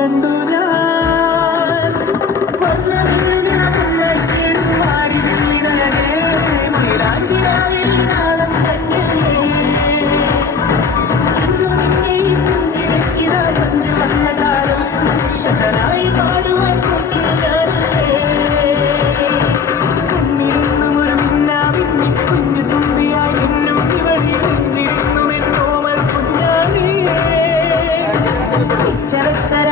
കണ്ടു ഞാൻ ചേരും മാറി വെള്ളിനേ മൈലാഞ്ചിരാവിൽ നാളം കണ്ടല്ലേ പുഞ്ചിരക്കിതാ പഞ്ചു വന്ന കാലം ശതനായി പാടുവാൻ കൂട്ടിയാറല്ലേ കുഞ്ഞിരുന്നും ഒരു മിന്നാമിന്നി കുഞ്ഞു തുമ്പിയായി നിന്നും ഇവളി നെഞ്ചിരുന്നും എന്നോമൽ കുഞ്ഞാണിയേ ചരച്ചര